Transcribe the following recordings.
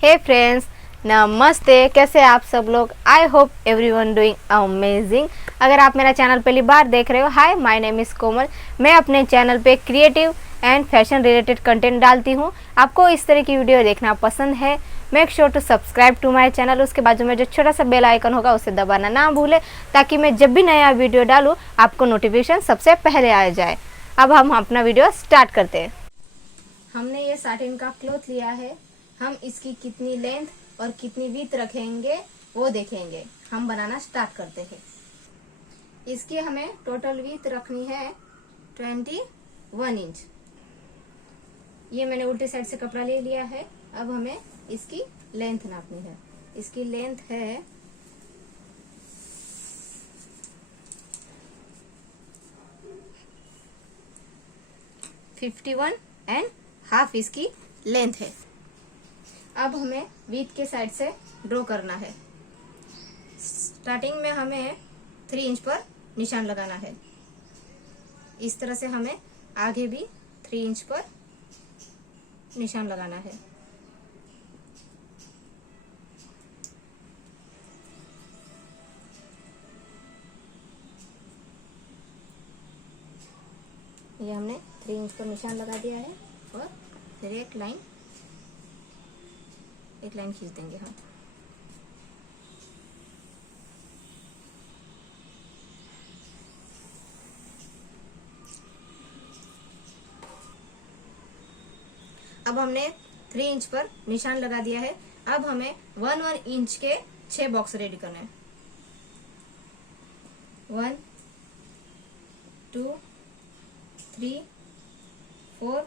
हे friends, नमस्ते। कैसे आप सब लोग? I hope everyone doing amazing. अगर आप मेरा चैनल पहली बार देख रहे हो, हाय, माय नेम इज़ कोमल। मैं अपने चैनल पे creative and fashion related content डालती हूँ। आपको इस तरह की वीडियो देखना पसंद है, make sure to subscribe to my channel. उसके बाजू में जो छोटा सा बेल आइकन होगा उसे दबाना ना भूलें, ताकि मैं जब भी नया वीडियो डालूँ आपको नोटिफिकेशन सबसे पहले आ जाए। अब हम अपना वीडियो स्टार्ट करते हैं। हमने ये साटिन का क्लॉथ लिया है। हम इसकी कितनी लेंथ और कितनी विड्थ रखेंगे वो देखेंगे। हम बनाना स्टार्ट करते हैं। इसकी हमें टोटल विड्थ रखनी है 21 इंच। ये मैंने उल्टी साइड से कपड़ा ले लिया है। अब हमें इसकी लेंथ नापनी है। इसकी लेंथ है 51.5 इसकी लेंथ है। अब हमें विड्थ के साइड से ड्रॉ करना है। स्टार्टिंग में हमें 3 इंच पर निशान लगाना है। इस तरह से हमें आगे भी 3 इंच पर निशान लगाना है। ये हमने 3 इंच पर निशान लगा दिया है और फिर एक लाइन खींच देंगे हम। अब हमने 3 इंच पर निशान लगा दिया है। अब हमें 1 इंच के 6 बॉक्स रेडी करने हैं। 1 2 3 4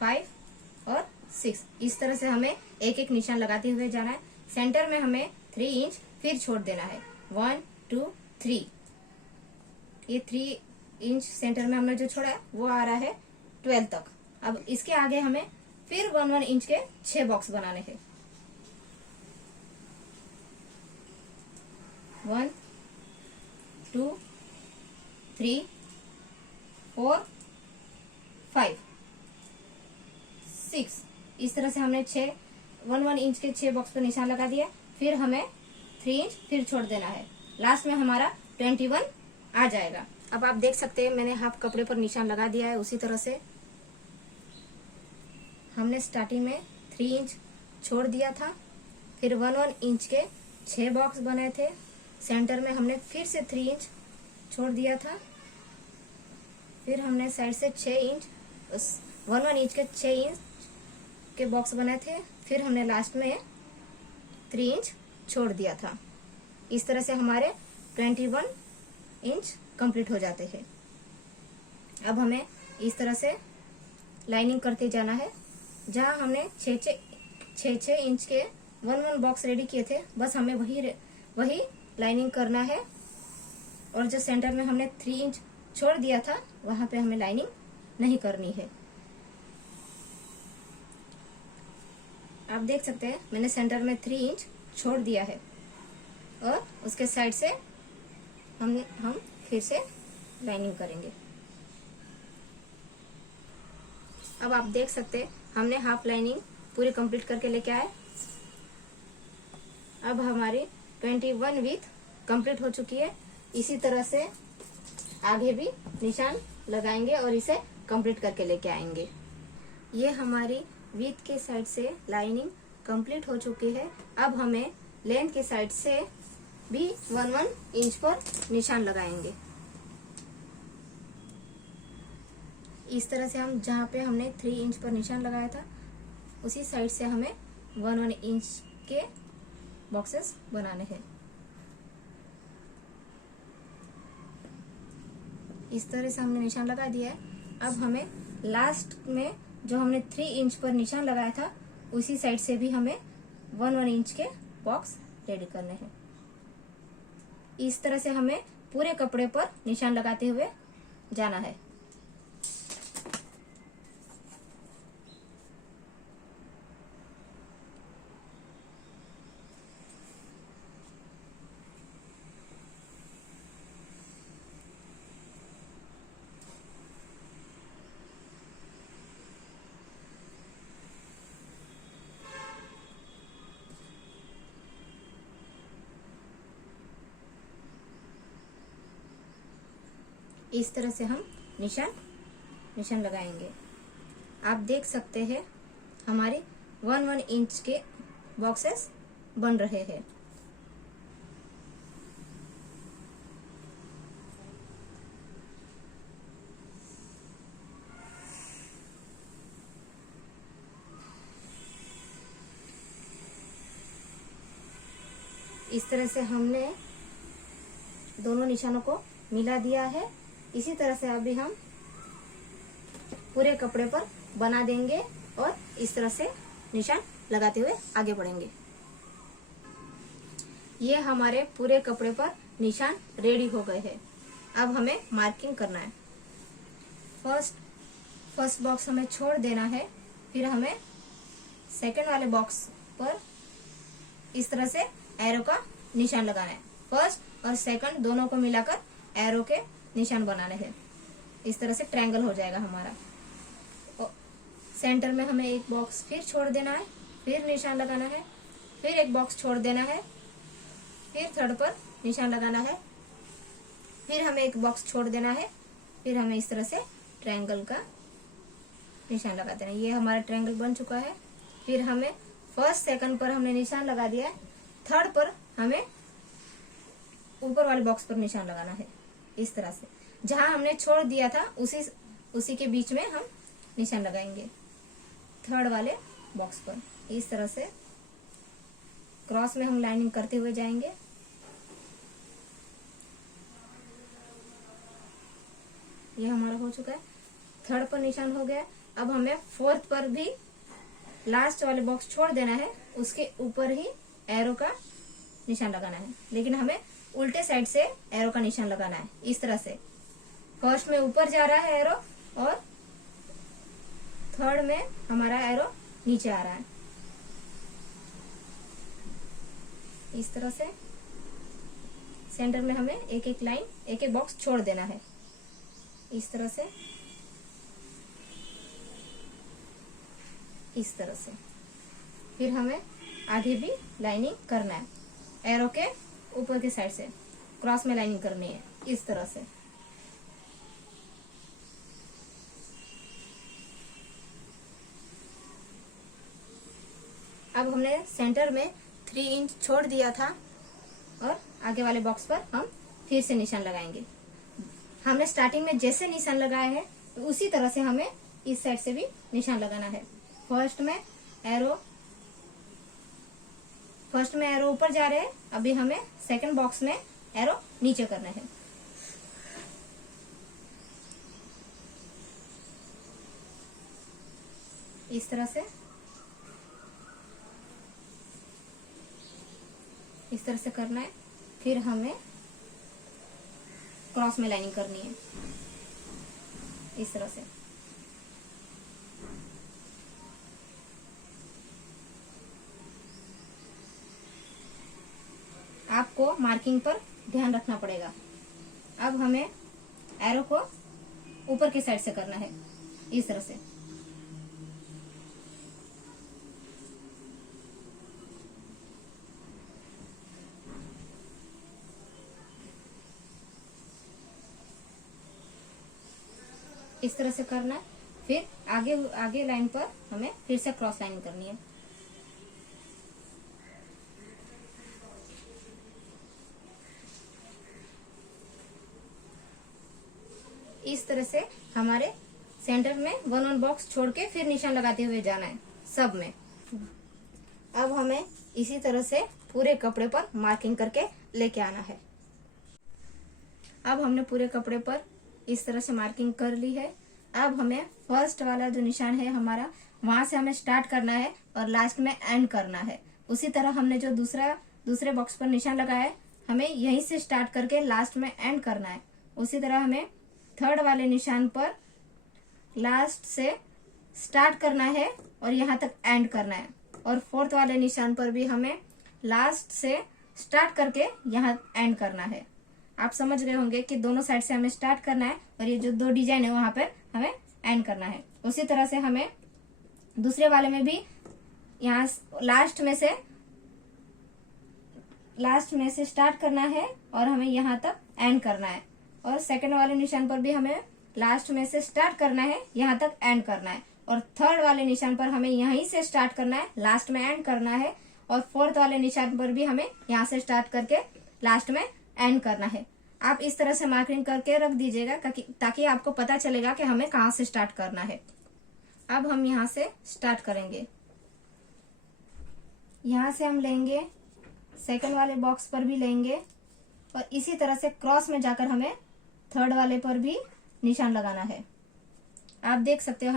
5 और 6। इस तरह से हमें एक एक निशान लगाते हुए जाना है। सेंटर में हमें 3 इंच फिर छोड़ देना है। 1 2 3। ये 3 इंच सेंटर में हमने जो छोड़ा है वो आ रहा है 12 तक। अब इसके आगे हमें फिर 1 इंच के 6 बॉक्स बनाने हैं। 1 2 3 4 5 6। इस तरह से हमने 1 इंच के 6 बॉक्स पर निशान लगा दिया। फिर हमें 3 इंच फिर छोड़ देना है। लास्ट में हमारा 21 आ जाएगा। अब आप देख सकते हैं मैंने हाफ कपड़े पर निशान लगा दिया है। उसी तरह से हमने स्टार्टिंग में 3 इंच छोड़ दिया था। फिर 1 इंच के 6 बॉक्स बने थे। सेंटर में हमने फिर से 3 इंच छोड़ दिया था। फिर हमने साइड से 6 इंच 1 इंच के 6 इंच के बॉक्स बनाए थे। फिर हमने लास्ट में 3 इंच छोड़ दिया था। इस तरह से हमारे 21 इंच कंप्लीट हो जाते हैं। अब हमें इस तरह से लाइनिंग करते जाना है। जहां हमने 6 इंच के 1 बॉक्स रेडी किए थे, बस हमें वही लाइनिंग करना है। और जो सेंटर में हमने 3 इंच छोड़ दिया था वहां पे हमें लाइनिंग नहीं करनी है। आप देख सकते हैं मैंने सेंटर में 3 इंच छोड़ दिया है और उसके साइड से हम फिर से लाइनिंग करेंगे। अब आप देख सकते हैं हमने हाफ लाइनिंग पूरी कंप्लीट करके लेके आए। अब हमारी 21 विड्थ कंप्लीट हो चुकी है। इसी तरह से आगे भी निशान लगाएंगे और इसे कंप्लीट करके लेके आएंगे। ये हमारी विड्थ के साइड से लाइनिंग कंप्लीट हो चुकी है। अब हमें लेंथ के साइड से भी 1 इंच पर निशान लगाएंगे। इस तरह से हम जहाँ पे हमने 3 इंच पर निशान लगाया था उसी साइड से हमें 1 इंच के बॉक्सेस बनाने हैं। इस तरह से हमने निशान लगा दिया है। अब हमें लास्ट में जो हमने 3 इंच पर निशान लगाया था उसी साइड से भी हमें 1 इंच के बॉक्स रेडी करने हैं। इस तरह से हमें पूरे कपड़े पर निशान लगाते हुए जाना है। इस तरह से हम निशान लगाएंगे। आप देख सकते हैं हमारे 1 इंच के बॉक्सेस बन रहे हैं। इस तरह से हमने दोनों निशानों को मिला दिया है। इसी तरह से अभी हम पूरे कपड़े पर बना देंगे और इस तरह से निशान लगाते हुए आगे बढ़ेंगे। ये हमारे पूरे कपड़े पर निशान रेडी हो गए हैं। अब हमें मार्किंग करना है। फर्स्ट बॉक्स हमें छोड़ देना है, फिर हमें सेकंड वाले बॉक्स पर इस तरह से एरो का निशान लगाना है। फर्स्ट और सेकंड दोनों को मिलाकर एरो के निशान बनाने हैं। इस तरह से ट्रायंगल हो जाएगा हमारा। सेंटर में हमें एक बॉक्स फिर छोड़ देना है, फिर निशान लगाना है, फिर एक बॉक्स छोड़ देना है, फिर थर्ड पर निशान लगाना है, फिर हमें एक बॉक्स छोड़ देना है, फिर हमें इस तरह से ट्रायंगल का निशान लगा देना है। ये हमारा ट्रायंगल बन चुका है। फिर हमें फर्स्ट सेकंड पर हमने निशान लगा दिया है, थर्ड पर हमें ऊपर वाले बॉक्स पर निशान लगाना है। इस तरह से जहां हमने छोड़ दिया था उसी के बीच में हम निशान लगाएंगे, थर्ड वाले बॉक्स पर। इस तरह से क्रॉस में हम लाइनिंग करते हुए जाएंगे। ये हमारा हो चुका है। थर्ड पर निशान हो गया। अब हमें फोर्थ पर भी लास्ट वाले बॉक्स छोड़ देना है, उसके ऊपर ही एरो का निशान लगाना है, लेकिन हमें उल्टे साइड से एरो का निशान लगाना है। इस तरह से फर्स्ट में ऊपर जा रहा है एरो और थर्ड में हमारा एरो नीचे आ रहा है। इस तरह से सेंटर में हमें एक एक लाइन, एक एक बॉक्स छोड़ देना है। इस तरह से, इस तरह से फिर हमें आगे भी लाइनिंग करना है। एरो के ऊपर की साइड से क्रॉस में लाइनिंग करनी है। इस तरह से अब हमने सेंटर में 3 इंच छोड़ दिया था और आगे वाले बॉक्स पर हम फिर से निशान लगाएंगे। हमने स्टार्टिंग में जैसे निशान लगाए हैं तो उसी तरह से हमें इस साइड से भी निशान लगाना है। फर्स्ट में एरो ऊपर जा रहे हैं, अभी हमें सेकंड बॉक्स में एरो नीचे करना है। इस तरह से करना है। फिर हमें क्रॉस में लाइनिंग करनी है। इस तरह से आपको मार्किंग पर ध्यान रखना पड़ेगा। अब हमें एरो को ऊपर की साइड से करना है। इस तरह से करना है। फिर आगे लाइन पर हमें फिर से क्रॉस लाइनिंग करनी है। इस तरह से हमारे सेंटर में 1 बॉक्स छोड़ के फिर निशान लगाते हुए जाना है सब में। अब हमें इसी तरह से पूरे कपड़े पर मार्किंग करके लेके आना है। अब हमने पूरे कपड़े पर इस तरह से मार्किंग कर ली है। अब हमें फर्स्ट वाला जो निशान है हमारा, वहां से हमें स्टार्ट करना है और लास्ट में एंड करना है। उसी तरह हमने जो दूसरे बॉक्स पर निशान लगाया है, हमें यहीं से स्टार्ट करके लास्ट में एंड करना है। उसी तरह हमें थर्ड वाले निशान पर लास्ट से स्टार्ट करना है और यहाँ तक एंड करना है। और फोर्थ वाले निशान पर भी हमें लास्ट से स्टार्ट करके यहाँ एंड करना है। आप समझ गए होंगे कि दोनों साइड से हमें स्टार्ट करना है और ये जो 2 डिजाइन है वहां पर हमें एंड करना है। उसी तरह से हमें दूसरे वाले में भी यहाँ लास्ट में से स्टार्ट करना है और हमें यहाँ तक एंड करना है। और सेकंड वाले निशान पर भी हमें लास्ट में से स्टार्ट करना है, यहाँ तक एंड करना है। और थर्ड वाले निशान पर हमें यहीं से स्टार्ट करना है, लास्ट में एंड करना है। और फोर्थ वाले निशान पर भी हमें यहाँ से स्टार्ट करके लास्ट में एंड करना है। आप इस तरह से मार्किंग करके रख दीजिएगा ताकि आपको पता चलेगा कि हमें कहाँ से स्टार्ट करना है। अब हम यहाँ से स्टार्ट करेंगे। यहाँ से हम लेंगे, सेकंड वाले बॉक्स पर भी लेंगे और इसी तरह से क्रॉस में जाकर हमें थर्ड वाले पर भी निशान लगाना है। आप देख सकते हो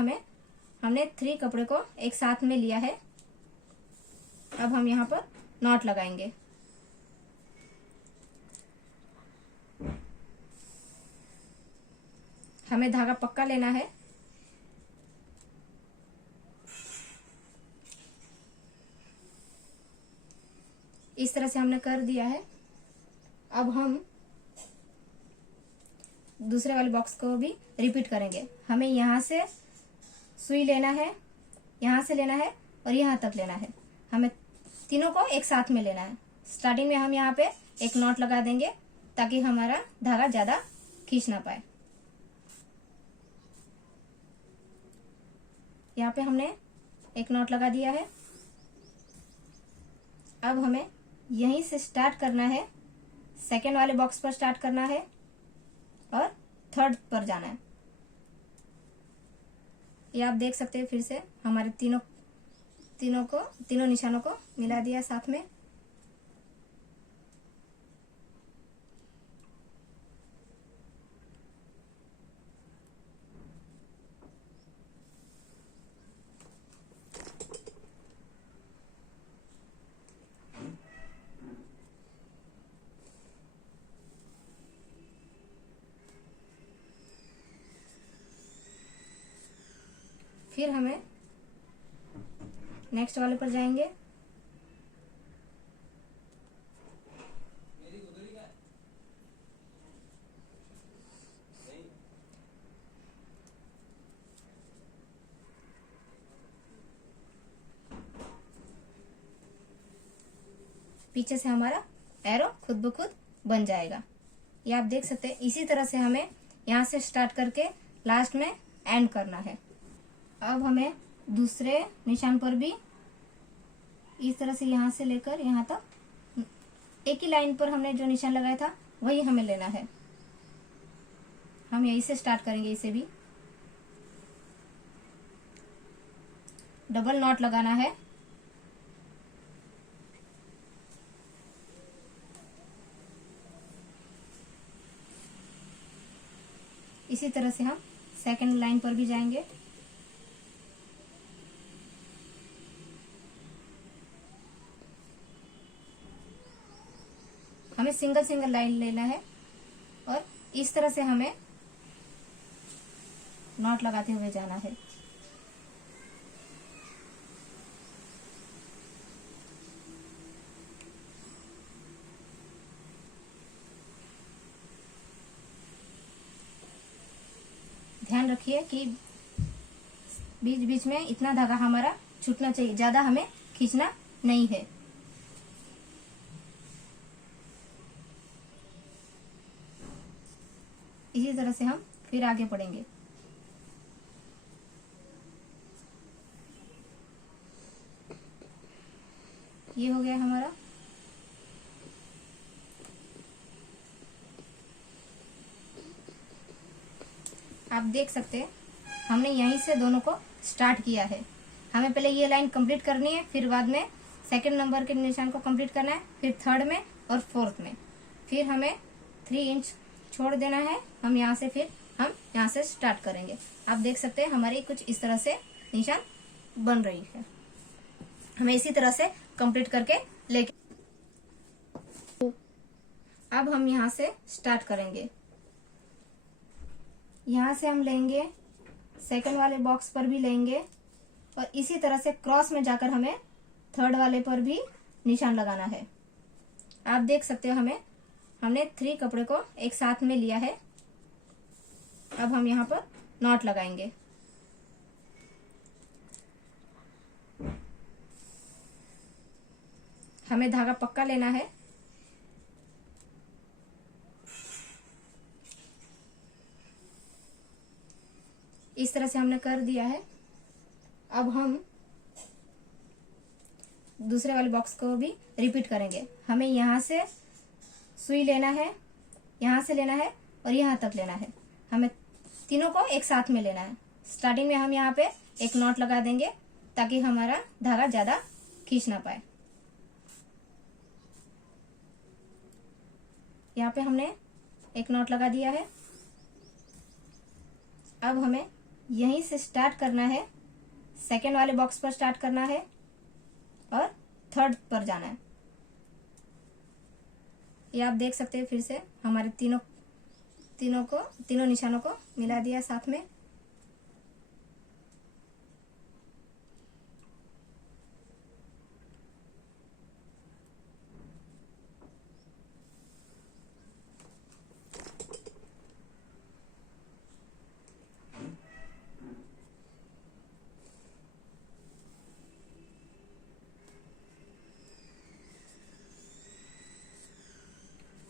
हमने 3 कपड़े को एक साथ में लिया है। अब हम यहाँ पर नॉट लगाएंगे। हमें धागा पक्का लेना है। इस तरह से हमने कर दिया है। अब हम दूसरे वाले बॉक्स को भी रिपीट करेंगे। हमें यहाँ से सुई लेना है, यहाँ से लेना है और यहाँ तक लेना है। हमें तीनों को एक साथ में लेना है। स्टार्टिंग में हम यहाँ पे एक नॉट लगा देंगे ताकि हमारा धागा ज्यादा खींच ना पाए। यहाँ पे हमने एक नॉट लगा दिया है। अब हमें यहीं से स्टार्ट करना है, सेकेंड वाले बॉक्स पर स्टार्ट करना है और थर्ड पर जाना है। ये आप देख सकते हैं। फिर से हमारे तीनों निशानों को मिला दिया साथ में। फिर हमें नेक्स्ट वाले पर जाएंगे। पीछे से हमारा एरो खुद ब खुद बन जाएगा। ये आप देख सकते हैं। इसी तरह से हमें यहाँ से स्टार्ट करके लास्ट में एंड करना है। अब हमें दूसरे निशान पर भी इस तरह से यहाँ से लेकर यहाँ तक एक ही लाइन पर हमने जो निशान लगाया था वही हमें लेना है। हम यहीं से स्टार्ट करेंगे। इसे भी डबल नॉट लगाना है। इसी तरह से हम सेकंड लाइन पर भी जाएंगे। हमें सिंगल लाइन लेना है और इस तरह से हमें नॉट लगाते हुए जाना है। ध्यान रखिए कि बीच बीच में इतना धागा हमारा छूटना चाहिए, ज्यादा हमें खींचना नहीं है। इसी तरह से हम फिर आगे बढ़ेंगे। ये हो गया हमारा। आप देख सकते हैं हमने यहीं से दोनों को स्टार्ट किया है। हमें पहले ये लाइन कंप्लीट करनी है, फिर बाद में सेकंड नंबर के निशान को कंप्लीट करना है, फिर थर्ड में और फोर्थ में। फिर हमें 3 इंच छोड़ देना है। हम यहाँ से स्टार्ट करेंगे। आप देख सकते हैं हमारी कुछ इस तरह से निशान बन रही है। हमें इसी तरह से कंप्लीट करके लेके अब हम यहाँ से स्टार्ट करेंगे। यहाँ से हम लेंगे, सेकंड वाले बॉक्स पर भी लेंगे और इसी तरह से क्रॉस में जाकर हमें थर्ड वाले पर भी निशान लगाना है। आप देख सकते हो हमने 3 कपड़े को एक साथ में लिया है। अब हम यहाँ पर नॉट लगाएंगे। हमें धागा पक्का लेना है। इस तरह से हमने कर दिया है। अब हम दूसरे वाले बॉक्स को भी रिपीट करेंगे। हमें यहाँ से सुई लेना है, यहाँ से लेना है और यहाँ तक लेना है। हमें तीनों को एक साथ में लेना है। स्टार्टिंग में हम यहाँ पे एक नॉट लगा देंगे ताकि हमारा धागा ज्यादा खींच ना पाए। यहाँ पे हमने एक नॉट लगा दिया है। अब हमें यहीं से स्टार्ट करना है, सेकेंड वाले बॉक्स पर स्टार्ट करना है और थर्ड पर जाना है। ये आप देख सकते हैं। फिर से हमारे तीनों निशानों को मिला दिया साथ में।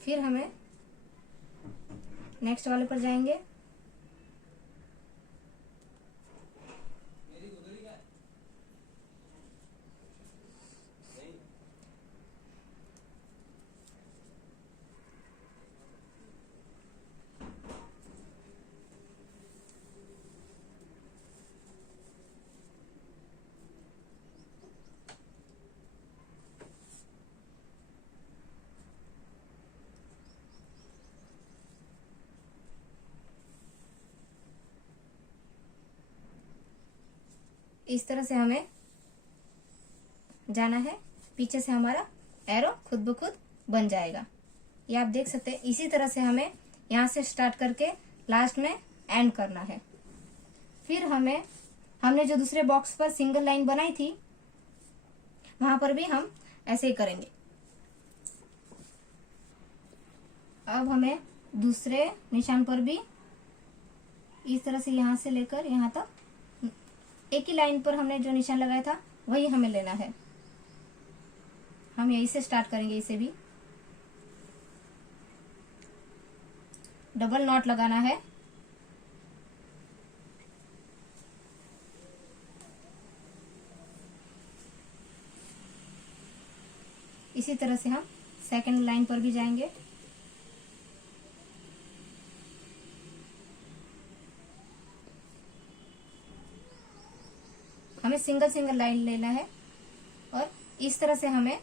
फिर हमें नेक्स्ट वाले पर जाएंगे। इस तरह से हमें जाना है। पीछे से हमारा एरो खुद ब खुद बन जाएगा। ये आप देख सकते हैं। इसी तरह से हमें यहाँ से स्टार्ट करके लास्ट में एंड करना है। फिर हमने जो दूसरे बॉक्स पर सिंगल लाइन बनाई थी वहां पर भी हम ऐसे ही करेंगे। अब हमें दूसरे निशान पर भी इस तरह से यहाँ से लेकर यहाँ तक एक ही लाइन पर हमने जो निशान लगाया था वही हमें लेना है। हम यहीं से स्टार्ट करेंगे। इसे भी डबल नॉट लगाना है। इसी तरह से हम सेकंड लाइन पर भी जाएंगे। हमें सिंगल लाइन लेना है और इस तरह से हमें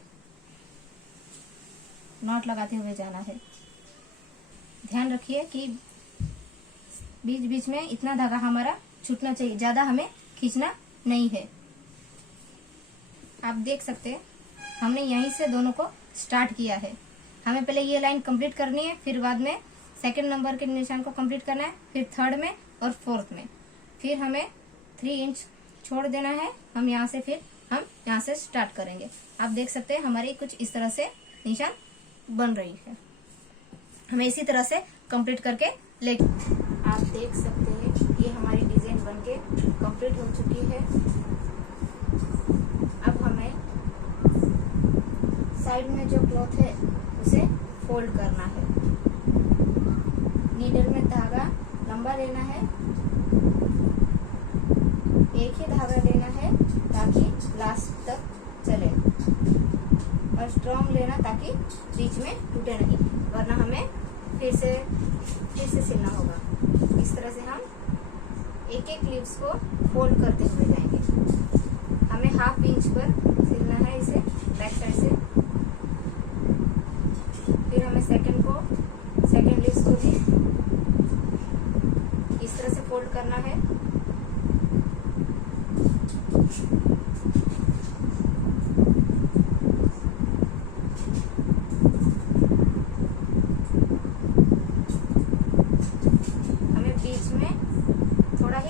नॉट लगाते हुए जाना है। ध्यान रखिए कि बीच बीच में इतना धागा हमारा छूटना चाहिए, ज्यादा हमें खींचना नहीं है। आप देख सकते हैं हमने यहीं से दोनों को स्टार्ट किया है। हमें पहले ये लाइन कंप्लीट करनी है, फिर बाद में सेकंड नंबर के निशान को कंप्लीट करना है, फिर थर्ड में और फोर्थ में। फिर हमें 3 इंच छोड़ देना है। हम यहाँ से स्टार्ट करेंगे। आप देख सकते हैं हमारी कुछ इस तरह से निशान बन रही है। हमें इसी तरह से कंप्लीट करके आप देख सकते हैं ये हमारी डिजाइन बनके कंप्लीट हो चुकी है। अब हमें साइड में जो क्लॉथ है उसे फोल्ड करना है। नीडल में धागा लंबा लेना है, एक ही धागा लेना है ताकि लास्ट तक चले, और स्ट्रॉन्ग लेना ताकि बीच में टूटे नहीं, वरना हमें फिर से सिलना होगा। इस तरह से हम एक एक लीव्स को फोल्ड करते हुए जाएंगे। हमें 1/2 इंच पर सिलना है इसे बैक साइड से। फिर हमें सेकंड लीव्स को भी इस तरह से फोल्ड करना है।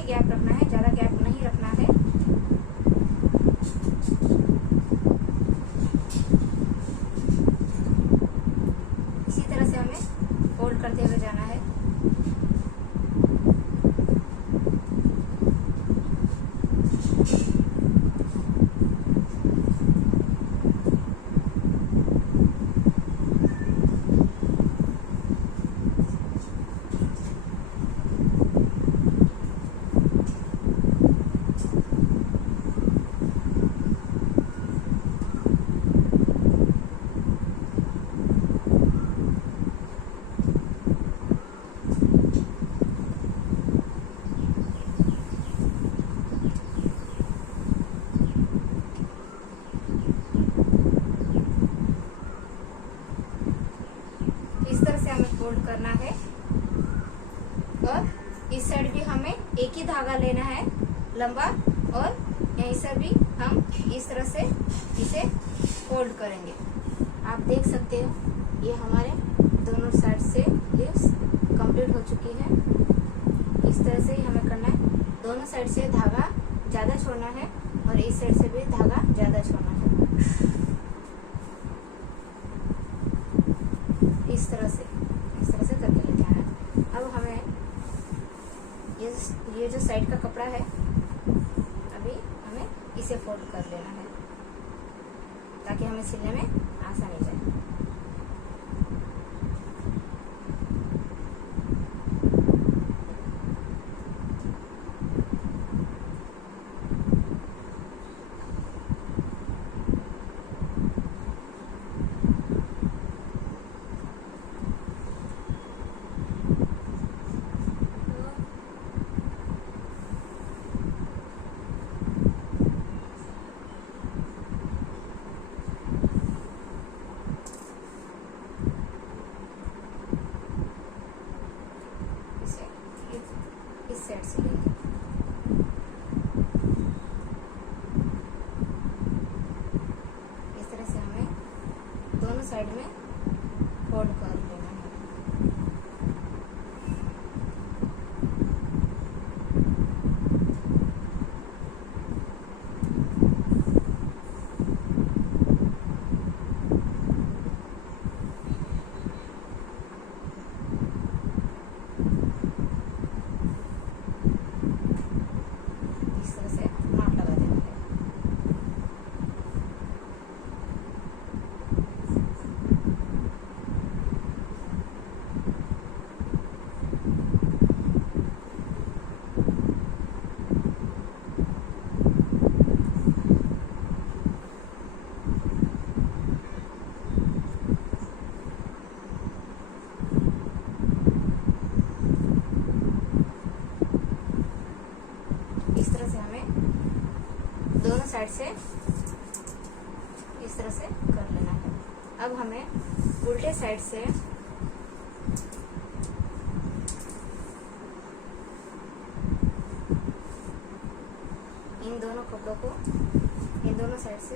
गैप रखना है, ज्यादा गैप नहीं रखना है। इसी तरह से हमें फोल्ड करते हुए जाना है। करना है। और इस साइड भी हमें एक ही धागा लेना है लंबा, और यहीं से भी हम इस तरह से इसे फोल्ड करेंगे। आप देख सकते हो ये हमारे दोनों साइड से लीव्स कंप्लीट हो चुकी है। इस तरह से ही हमें करना है। दोनों साइड से धागा ज़्यादा छोड़ना है और इस साइड से भी धागा ज़्यादा छोड़ना है। इस तरह से करके लेके आना है। अब हमें ये जो साइड का कपड़ा है, अभी हमें इसे फोल्ड कर लेना है ताकि हमें सिलने में आसानी जाए। इस साइड से लेंगे। इस तरह से हमें दोनों साइड में फोल्ड कर लेना है। इस तरह से हमें दोनों साइड से इस तरह से कर लेना है। अब हमें उल्टे साइड से इन दोनों कपड़ों को इन दोनों साइड से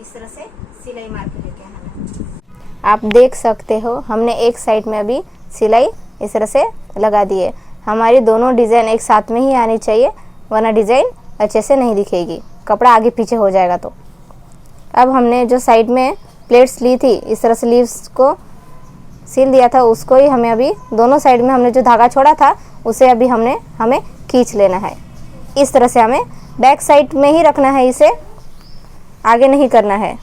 इस तरह से सिलाई मार के लेके आना है। आप देख सकते हो हमने एक साइड में अभी सिलाई इस तरह से लगा दी है। हमारी दोनों डिज़ाइन एक साथ में ही आनी चाहिए, वरना डिज़ाइन अच्छे से नहीं दिखेगी, कपड़ा आगे पीछे हो जाएगा। तो अब हमने जो साइड में प्लेट्स ली थी, इस तरह से लीव्स को सिल दिया था, उसको ही हमें अभी दोनों साइड में हमने जो धागा छोड़ा था उसे अभी हमें खींच लेना है। इस तरह से हमें बैक साइड में ही रखना है, इसे आगे नहीं करना है।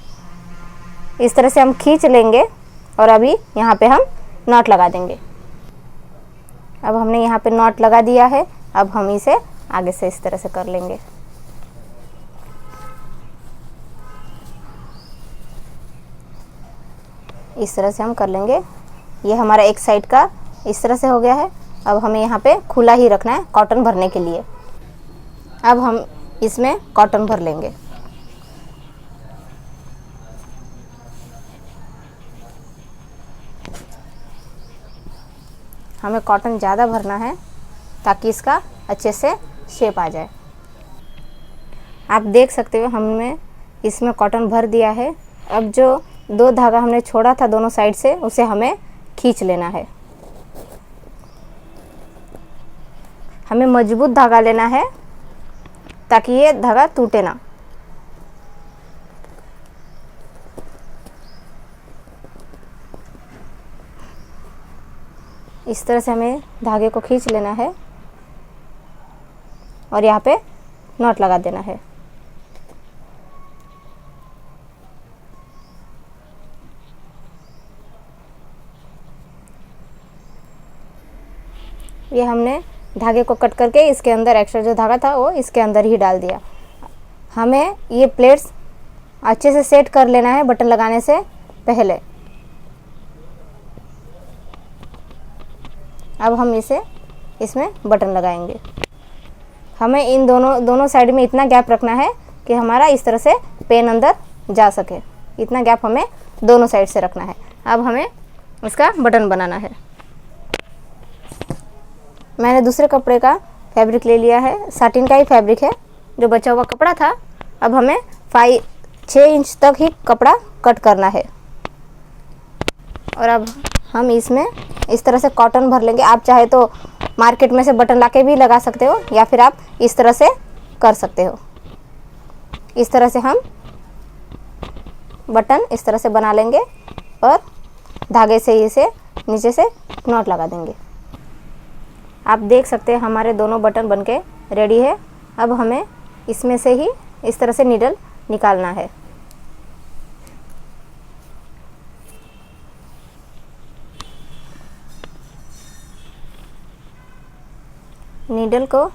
इस तरह से हम खींच लेंगे और अभी यहाँ पे हम नॉट लगा देंगे। अब हमने यहाँ पे नॉट लगा दिया है। अब हम इसे आगे से इस तरह से कर लेंगे। इस तरह से हम कर लेंगे। ये हमारा एक साइड का इस तरह से हो गया है। अब हमें यहाँ पे खुला ही रखना है कॉटन भरने के लिए। अब हम इसमें कॉटन भर लेंगे। हमें कॉटन ज़्यादा भरना है ताकि इसका अच्छे से शेप आ जाए। आप देख सकते हो हमने इसमें कॉटन भर दिया है। अब जो दो धागा हमने छोड़ा था दोनों साइड से, उसे हमें खींच लेना है। हमें मजबूत धागा लेना है ताकि ये धागा टूटे ना। इस तरह से हमें धागे को खींच लेना है और यहाँ पे नॉट लगा देना है। ये हमने धागे को कट करके इसके अंदर एक्स्ट्रा जो धागा था वो इसके अंदर ही डाल दिया। हमें ये प्लेट्स अच्छे से सेट कर लेना है बटन लगाने से पहले। अब हम इसमें बटन लगाएंगे। हमें इन दोनों साइड में इतना गैप रखना है कि हमारा इस तरह से पेन अंदर जा सके। इतना गैप हमें दोनों साइड से रखना है। अब हमें इसका बटन बनाना है। मैंने दूसरे कपड़े का फैब्रिक ले लिया है, साटिन का ही फैब्रिक है जो बचा हुआ कपड़ा था। अब हमें 6 इंच तक ही कपड़ा कट करना है। और अब हम इसमें इस तरह से कॉटन भर लेंगे। आप चाहे तो मार्केट में से बटन लाके भी लगा सकते हो या फिर आप इस तरह से कर सकते हो। इस तरह से हम बटन इस तरह से बना लेंगे और धागे से इसे नीचे से नॉट लगा देंगे। आप देख सकते हैं हमारे दोनों बटन बनके रेडी है। अब हमें इसमें से ही इस तरह से नीडल निकालना है। नीडल को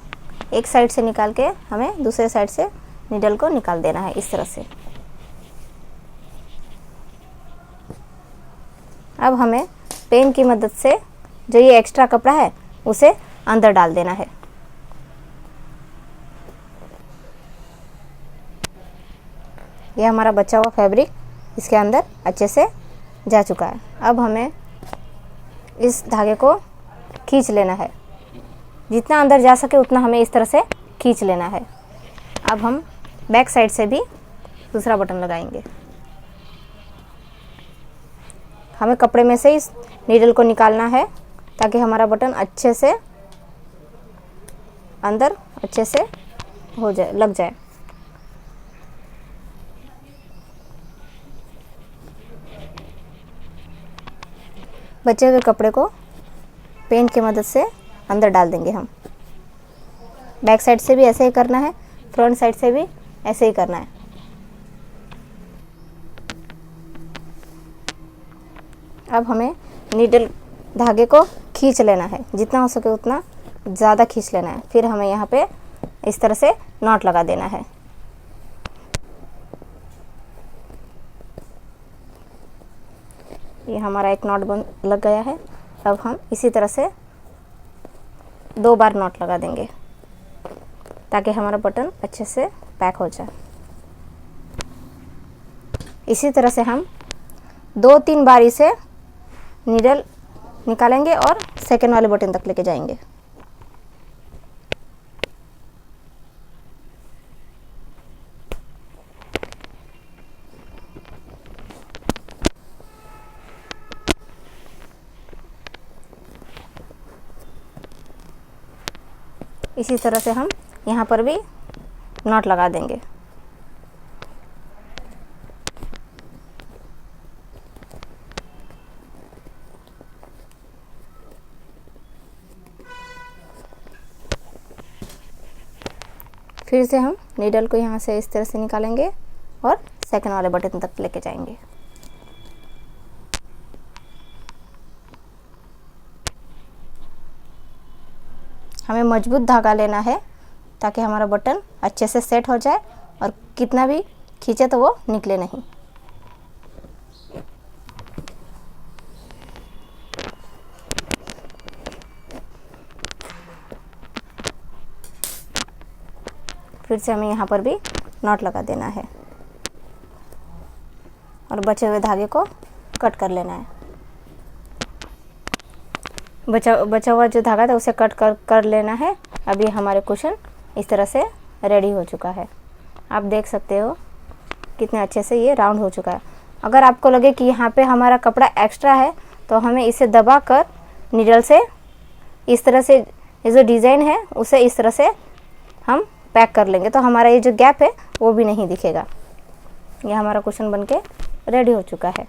एक साइड से निकाल के हमें दूसरे साइड से नीडल को निकाल देना है इस तरह से। अब हमें पेन की मदद से जो ये एक्स्ट्रा कपड़ा है उसे अंदर डाल देना है। यह हमारा बचा हुआ फैब्रिक इसके अंदर अच्छे से जा चुका है। अब हमें इस धागे को खींच लेना है, जितना अंदर जा सके उतना हमें इस तरह से खींच लेना है। अब हम बैक साइड से भी दूसरा बटन लगाएंगे। हमें कपड़े में से इस नीडल को निकालना है ताकि हमारा बटन अच्छे से अंदर अच्छे से हो जाए, लग जाए। बचे हुए कपड़े को पेन की मदद से अंदर डाल देंगे हम। बैक साइड से भी ऐसे ही करना है, फ्रंट साइड से भी ऐसे ही करना है। अब हमें नीडल धागे को खींच लेना है, जितना हो सके उतना ज़्यादा खींच लेना है। फिर हमें यहाँ पे इस तरह से नॉट लगा देना है। ये हमारा एक नॉट लग गया है। अब हम इसी तरह से 2 बार नॉट लगा देंगे ताकि हमारा बटन अच्छे से पैक हो जाए। इसी तरह से हम 2-3 बार इसे नीडल निकालेंगे और सेकंड वाले बटन तक लेके जाएंगे। इसी तरह से हम यहाँ पर भी नॉट लगा देंगे। फिर से हम नीडल को यहाँ से इस तरह से निकालेंगे और सेकंड वाले बटन तक लेके जाएंगे। हमें मजबूत धागा लेना है ताकि हमारा बटन अच्छे से सेट हो जाए और कितना भी खींचे तो वो निकले नहीं। फिर से हमें यहाँ पर भी नॉट लगा देना है और बचे हुए धागे को कट कर लेना है। बचा हुआ जो धागा था उसे कट कर लेना है। अभी हमारे कुशन इस तरह से रेडी हो चुका है। आप देख सकते हो कितने अच्छे से ये राउंड हो चुका है। अगर आपको लगे कि यहाँ पे हमारा कपड़ा एक्स्ट्रा है तो हमें इसे दबा कर नीडल से इस तरह से ये जो डिज़ाइन है उसे इस तरह से हम पैक कर लेंगे तो हमारा ये जो गैप है वो भी नहीं दिखेगा। ये हमारा कुशन बनके रेडी हो चुका है।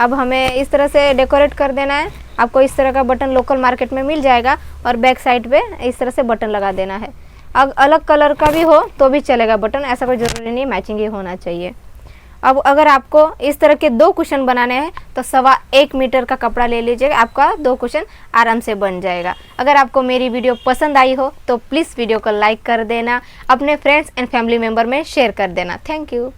अब हमें इस तरह से डेकोरेट कर देना है। आपको इस तरह का बटन लोकल मार्केट में मिल जाएगा और बैक साइड पे इस तरह से बटन लगा देना है। अलग कलर का भी हो तो भी चलेगा बटन, ऐसा कोई ज़रूरी नहीं मैचिंग ही होना चाहिए। अब अगर आपको इस तरह के 2 कुशन बनाने हैं तो 1.25 मीटर का कपड़ा ले लीजिएगा, आपका 2 कुशन आराम से बन जाएगा। अगर आपको मेरी वीडियो पसंद आई हो तो प्लीज़ वीडियो को लाइक कर देना, अपने फ्रेंड्स एंड फैमिली मेम्बर में शेयर कर देना। Thank you.